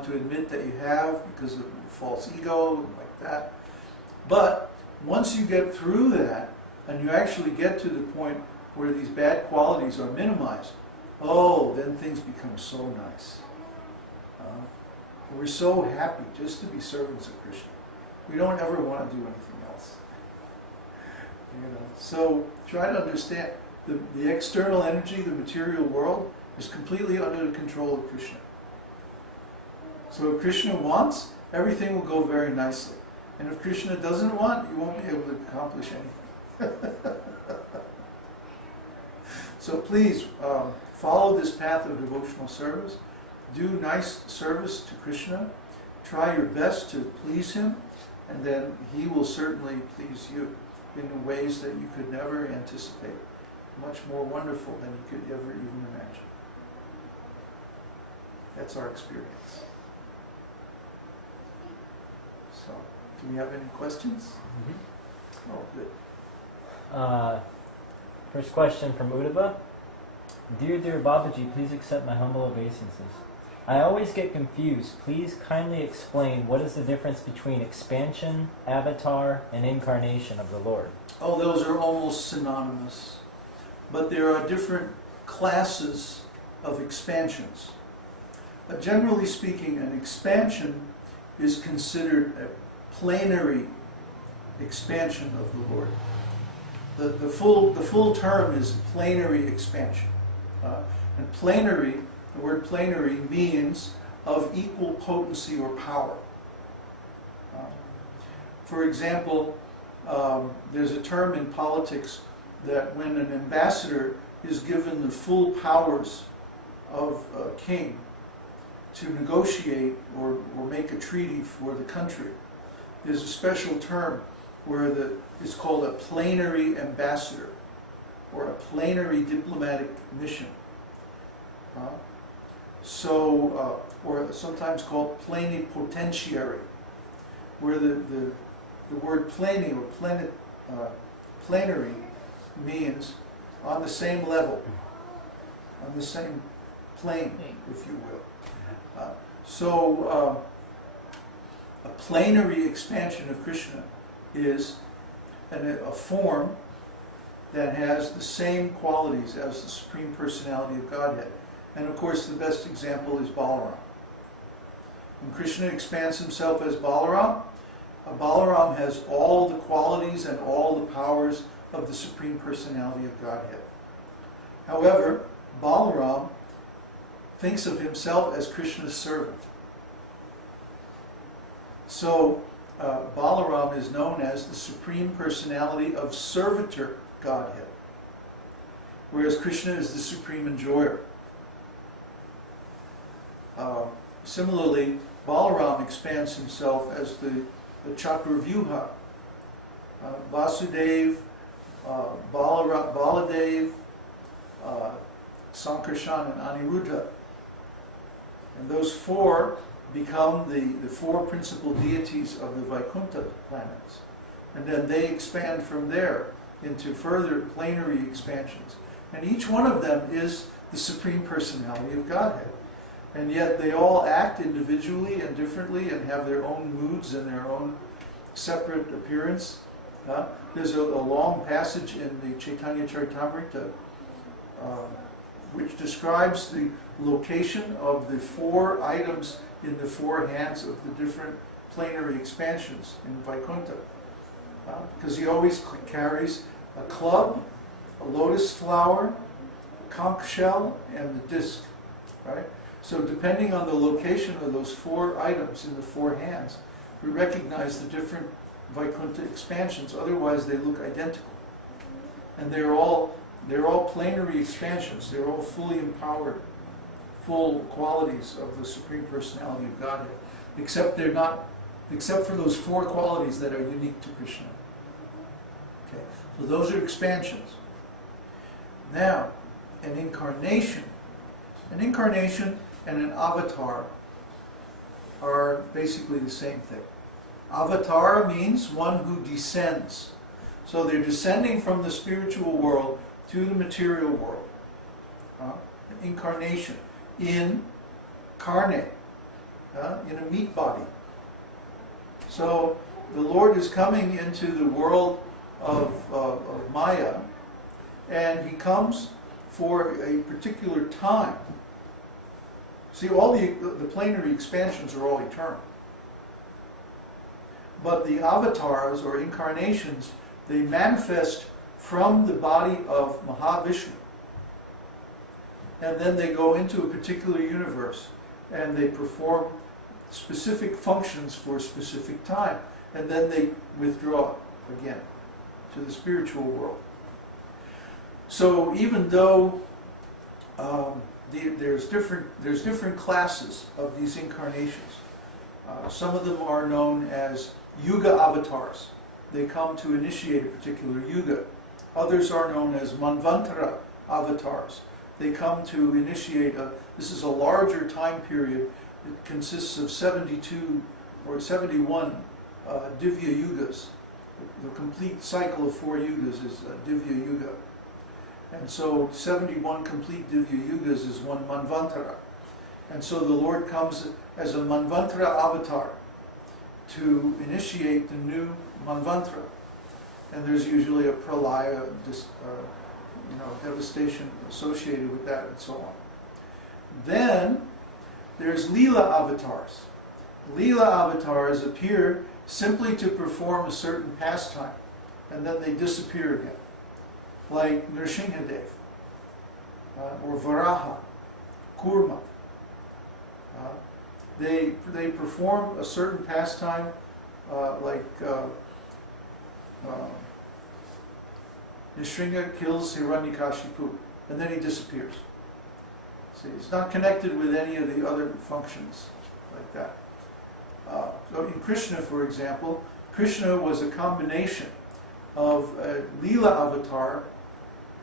want to admit that you have because of false ego and like that. But once you get through that, and you actually get to the point where these bad qualities are minimized, oh, then things become so nice. We're so happy just to be servants of Krishna. We don't ever want to do anything else. So try to understand the external energy, the material world, is completely under the control of Krishna. So if Krishna wants, everything will go very nicely. And if Krishna doesn't want, you won't be able to accomplish anything. So please follow this path of devotional service. Do nice service to Krishna. Try your best to please him, and then he will certainly please you in ways that you could never anticipate. Much more wonderful than you could ever even imagine. That's our experience. So, do we have any questions? Mm-hmm. Oh, good. First question from Uddhava. Dear Babaji, please accept my humble obeisances. I always get confused. Please kindly explain what is the difference between expansion, avatar, and incarnation of the Lord. Oh, those are almost synonymous. But there are different classes of expansions. But generally speaking, an expansion is considered a plenary expansion of the Lord. The full term is plenary expansion. And plenary, the word plenary means of equal potency or power. For example, there's a term in politics that when an ambassador is given the full powers of a king to negotiate or make a treaty for the country, there's a special term where it's called a plenary ambassador or a plenary diplomatic mission. Or sometimes called plenipotentiary, where the word pleni or plenary means on the same level, on the same plane, if you will. A plenary expansion of Krishna is a form that has the same qualities as the Supreme Personality of Godhead. And of course the best example is Balaram. When Krishna expands himself as Balaram, Balaram has all the qualities and all the powers of the Supreme Personality of Godhead. However, Balaram thinks of himself as Krishna's servant. So Balaram is known as the Supreme Personality of Servitor Godhead, whereas Krishna is the Supreme Enjoyer. Similarly, Balaram expands himself as the Chakravyuha. Vasudeva, Baladev, Sankarshan, and Aniruddha. And those four become the four principal deities of the Vaikuntha planets. And then they expand from there into further plenary expansions. And each one of them is the Supreme Personality of Godhead. And yet they all act individually and differently and have their own moods and their own separate appearance. There's a long passage in the Caitanya-caritāmṛta which describes the location of the four items in the four hands of the different plenary expansions in Vaikuntha. Because he always carries a club, a lotus flower, a conch shell, and the disc. Right? So depending on the location of those four items in the four hands, we recognize the different Vaikuntha expansions, otherwise they look identical. And they're all plenary expansions, they're all fully empowered, full qualities of the Supreme Personality of Godhead, except for those four qualities that are unique to Krishna. Okay, so those are expansions. Now, an incarnation and an avatar are basically the same thing. Avatar means one who descends. So they're descending from the spiritual world to the material world. An incarnation. In carne. in a meat body. So the Lord is coming into the world of Maya, and He comes for a particular time. See, all the planetary expansions are all eternal. But the avatars, or incarnations, they manifest from the body of Mahavishnu. And then they go into a particular universe, and they perform specific functions for a specific time. And then they withdraw again to the spiritual world. So even though there's different classes of these incarnations, some of them are known as Yuga avatars. They come to initiate a particular Yuga. Others are known as Manvantara avatars. They come to initiate this is a larger time period. It consists of 72 or 71 Divya Yugas. The complete cycle of 4 Yugas is Divya Yuga. And so 71 complete Divya Yugas is one Manvantara. And so the Lord comes as a Manvantara avatar to initiate the new Manvantara. And there's usually a pralaya, devastation associated with that, and so on. Then there's Leela avatars. Leela avatars appear simply to perform a certain pastime, and then they disappear again, like Nrsimhadev, or Varaha, Kurma. They perform a certain pastime, like Nrsimha kills Hiranyakashipu, and then he disappears. See, it's not connected with any of the other functions like that. So in Krishna, for example, Krishna was a combination of a Leela avatar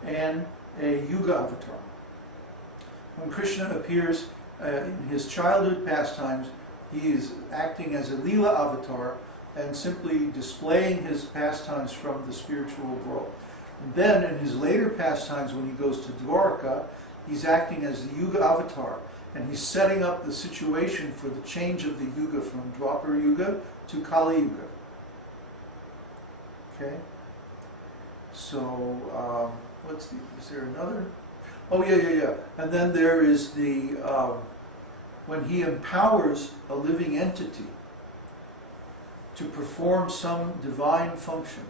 and a Yuga avatar. When Krishna appears in his childhood pastimes, he is acting as a Leela avatar and simply displaying his pastimes from the spiritual world. And then in his later pastimes, when he goes to Dwarka, he's acting as the Yuga avatar, and he's setting up the situation for the change of the Yuga from Dwapara Yuga to Kali Yuga. Okay? So, is there another? Oh, yeah. And then there is the, when he empowers a living entity to perform some divine function.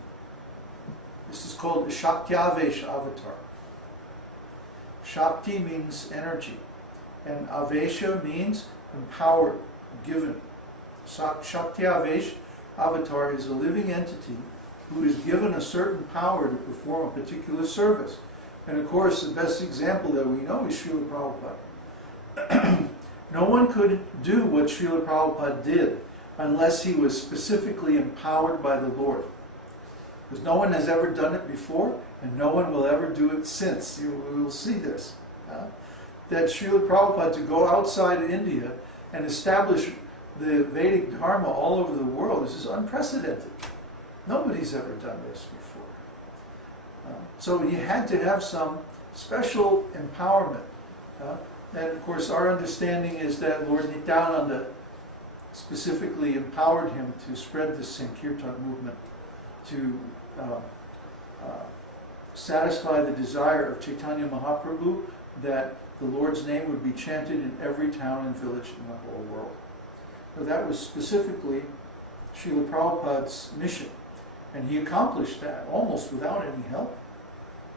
This is called the Shakti-avesh avatar. Shakti means energy, and Avesha means empowered, given. Shakti-avesh avatar is a living entity who is given a certain power to perform a particular service. And of course, the best example that we know is Srila Prabhupada. No one could do what Srila Prabhupada did unless he was specifically empowered by the Lord. Because no one has ever done it before, and no one will ever do it since. You will see this. That Srila Prabhupada, to go outside India and establish the Vedic Dharma all over the world, this is unprecedented. Nobody's ever done this before. So he had to have some special empowerment. And of course our understanding is that Lord Nityananda specifically empowered him to spread this Sankirtan movement, to satisfy the desire of Chaitanya Mahaprabhu that the Lord's name would be chanted in every town and village in the whole world. So that was specifically Srila Prabhupada's mission. And he accomplished that almost without any help,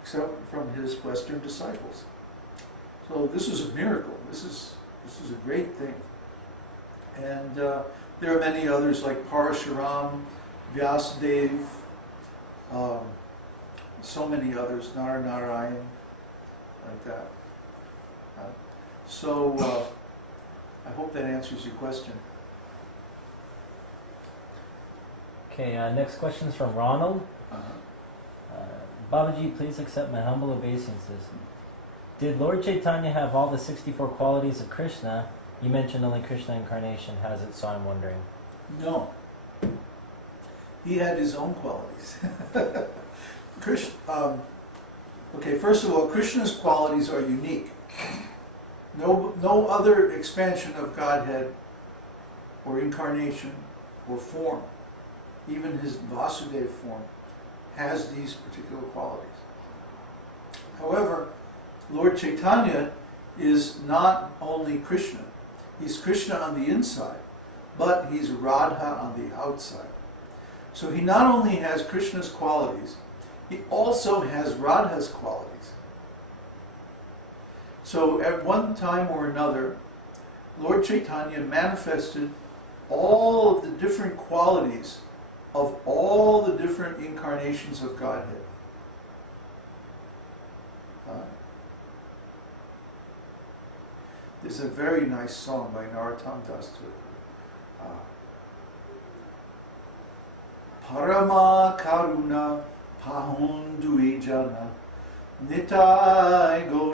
except from his Western disciples. So this is a miracle. This is a great thing. And there are many others like Parashuram, Vyasadev, so many others, Narayan, like that. So I hope that answers your question. Okay, next question is from Ronald. Babaji, please accept my humble obeisances. Did Lord Chaitanya have all the 64 qualities of Krishna? You mentioned only Krishna incarnation has it, so I'm wondering. No. He had his own qualities. Okay, first of all, Krishna's qualities are unique. No other expansion of Godhead or incarnation or form, even his Vasudeva form, has these particular qualities. However, Lord Chaitanya is not only Krishna. He's Krishna on the inside, but he's Radha on the outside. So he not only has Krishna's qualities, he also has Radha's qualities. So at one time or another, Lord Chaitanya manifested all of the different qualities of all the different incarnations of Godhead. There's a very nice song by Narottam Das Thakur. Parama Karuna Pahundui Jana Nitai Go